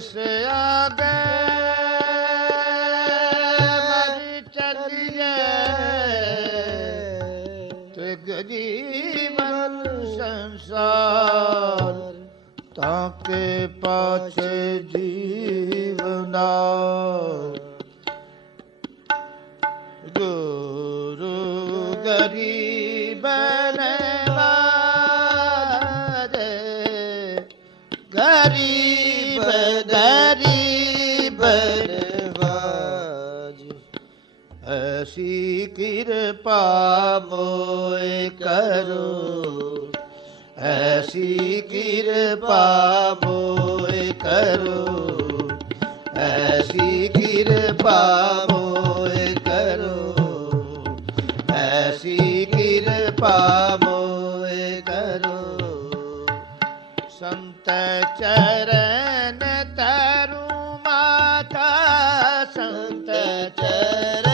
ਤਿਸ ਆਗੇ ਮਰ ਚੱਲੀਏ ਤਿਗ ਜੀਵਨ ਸੰਸਾਰ ਤਾਂ ਕੇ ਪਾਛੇ ਜੀਵਨਾ ਗੁਰੂ ਗਰੀਬ ਨਵਾਜੇ ਗਰੀਬ ਗਰੀਬ ਐਸੀ ਕਿਰਪਾ ਮੋਏ ਕਰੋ। ਐਸੀ ਕਿਰਪਾ ਮੋਏ ਕਰੋ। ਐਸੀ ਕਿਰਪਾ ਮੋਏ ਕਰੋ। ਐਸੀ ਕਿਰਪਾ ਮੋਏ ਕਰੋ। ਸੰਤ ਚਰਨ ਤਰੁ ਮਾਤਾ, ਸੰਤ ਚਰਨ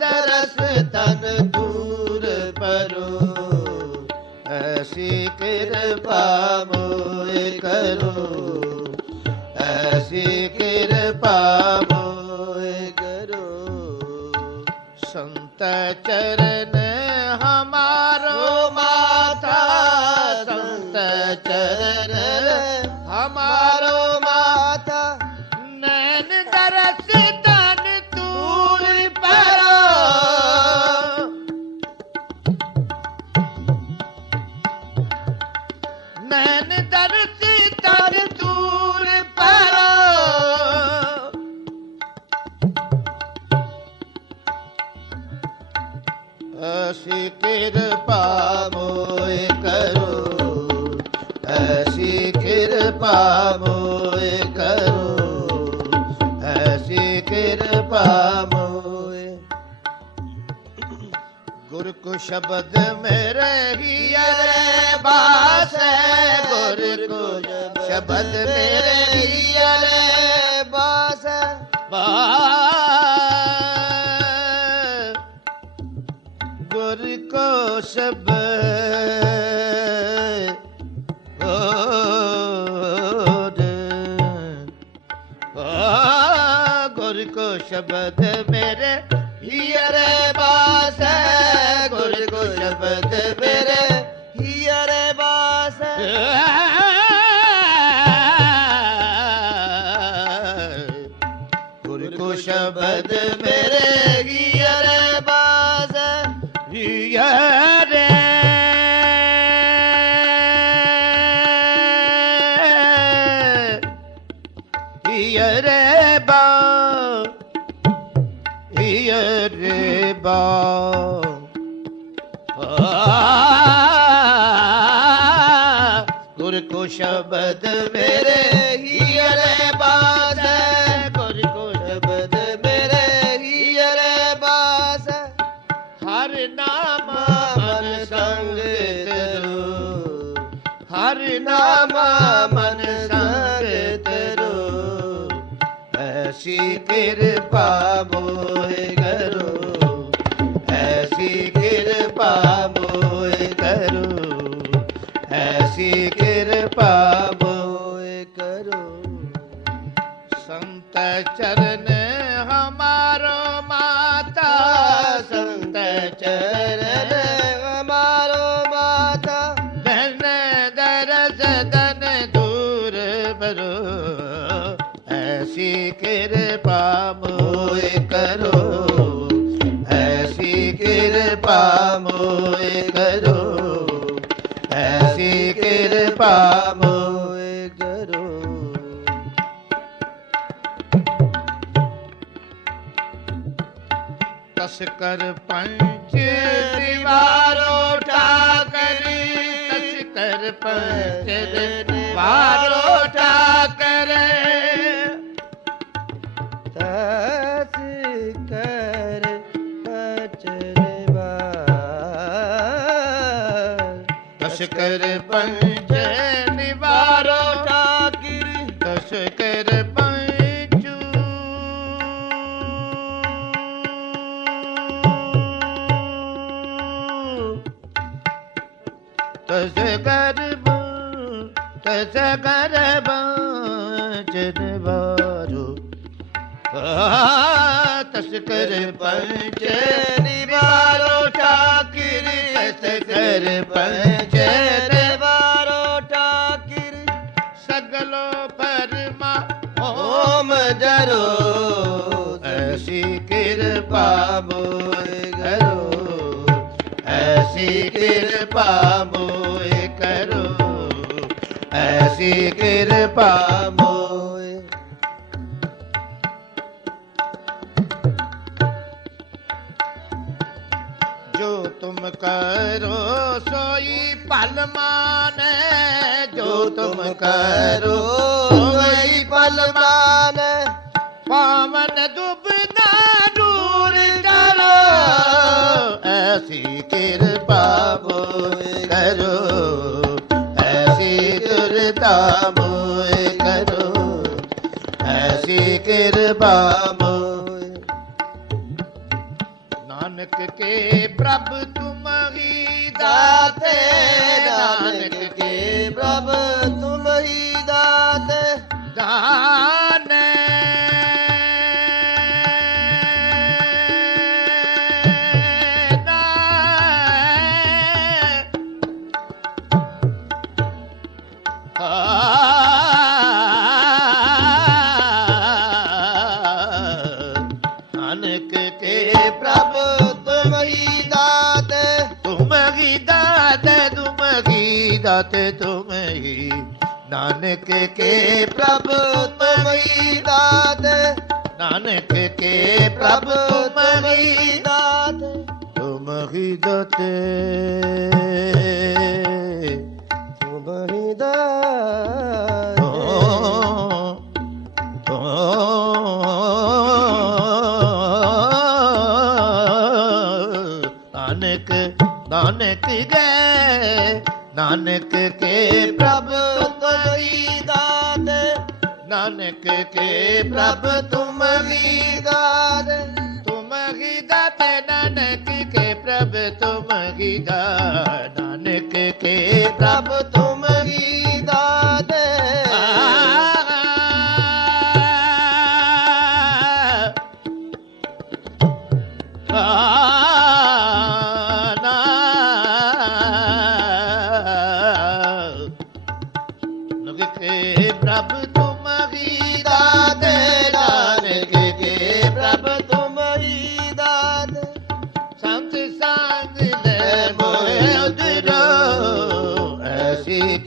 ਦਰਸ ਤਨ ਦੂਰ ਪਰੋ ਐਸੀ ਕਿਰਪਾ ਮੋਏ ਕਰੋ। ਐਸੀ ਕਿਰਪਾ ਮੋਏ ਕਰੋ। ਸੰਤ ਚਰਨ ਨੈਣ ਦਰਸ ਤਨ ਤੂਰ ਪਰੋ। ਐਸੀ ਕਿਰਪਾ ਮੋਏ ਕਰੋ ਐਸੀ ਕਿਰਪਾ ਮੋਏ ਸ਼ਬਦ ਮੇਰੇ ਹੀਰੇ ਬਾਸੈ ਗੁਰ ਕੋ ਸ਼ਬਦ ਮੇਰੇ ਹੀਰੇ ਬਾਸੈ ਬਾ ਗੁਰ ਕੋ ਸ਼ਬਦ ਆ ਗੁਰ ਕੋ ਸ਼ਬਦ ਗੁਰ ਕੋ ਸ਼ਬਦ ਮੇਰੇ ਹੀਰੇ ਬਾਸੈ ਹੀਰੇ ਹੀਰੇ ਬਾ ਹੀਰੇ ਬਾ ਆ ਗੁਰ ਕੋ ਸ਼ਬਦ ਮੇਰੇ ਐਸੀ ਕਿਰਪਾ ਮੋਏ ਕਰੋ ਐਸੀ ਕਿਰਪਾ ਮੋਏ ਕਰੋ ਐਸੀ ਕਿਰਪਾ ਮੋਏ ਕਰੋ। ਸੰਤ ਚਰਨ ਐਸੀ ਕਿਰਪਾ ਮੋਏ ਕਰੋ ਐਸੀ ਕਿਰਪਾ ਮੋਏ ਕਰੋ ਐਸੀ ਕਿਰਪਾ ਮੋਏ ਕਰੋ ਤਸ ਕਰ ਪੰਚ ਦੀਵਾਰੋ ਠਾਕਰੀ ਤਸ ਕਰ ਪੰਚ ਦੀਵਾਰੋ ਠਾਕਰੇ ਤਸ ਕਰ ਪੰਚ ਦੀਵਾਰੋ ਠਾਕਿਰ ਤਸ ਕਰ ਪੰਚੂ ਤਸ ਕਰ ਤਸ ਕਰ ਪੰਚ ਨਿਵਾਰੋ ਆ ਤਸ ਨਿਵਾਰੋ ਠਾਕਿਰ ਤਸ ਕਰ ਜਰੋ ਐਸੀ ਕਿਰਪਾ ਮੋਏ ਕਰੋ ਐਸੀ ਕਿਰਪਾ ਮੋਏ ਕਰੋ ਐਸੀ ਕਿਰਪਾ ਮੋਏ ਤੁਮ ਕਰੋ ਸੋਈ ਭਲ ਮਾਨੈ ਜੋ ਤੁਮ ਕਰੋ ਸੋਈ ਪਲ ਮਾਨ ਪਾਵਨ ਦੁਬਦਾ ਦੂਰ ਕਰੋ ਐਸੀ ਕਿਰਪਾ ਮੋਏ ਕਰੋ ਐਸੀ ਕਿਰਪਾ ਬੋਏ ਕਰੋ ਐਸੀ ਕਿਰਪਾ ਨਾਨਕ ਕੇ ਪ੍ਰਭ ਤੁਮ ਹੀ ਦਾਤੇ ਨਾਨਕ ਕੇ ਪ੍ਰਭ ਤੁਮ ਹੀ ਦਾਤ। ਦਾਤ ਤੁਮ ਹੀ ਨਾਨਕ ਕੇ ਪ੍ਰਭ ਤੁਮ ਹੀ ਦਾਤ ਨਾਨਕ ਕੇ ਪ੍ਰਭ ਤੁਮ ਹੀ ਦਾਤ ਤੁਮ ਹੀ ਦਾਤੇ ਤੁਮ ਹੀ ਦਾਤ ਨਾਨਕ ਨਾਨਕ ਗਏ ਨਾਨਕ ਕੇ ਪ੍ਰਭ ਤੁਮ ਹੀ ਦਾਤ, ਨਾਨਕ ਕੇ ਪ੍ਰਭ ਤੁਮ ਹੀ ਦਾਤ ਤੁਮ ਹੀ ਦਾਤੇ ਨਾਨਕ ਕੇ ਪ੍ਰਭ ਤੁਮ ਹੀ ਦਾ ਨਾਨਕ ਕੇ ਪ੍ਰਭ ਪ੍ਰਭ ਤੁਮ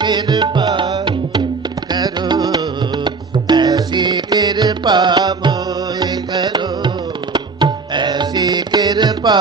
ਕਿਰਪਾ ਕਰੋ ਐਸੀ ਕਿਰਪਾ ਮੋਏ ਕਰੋ ਐਸੀ ਕਿਰਪਾ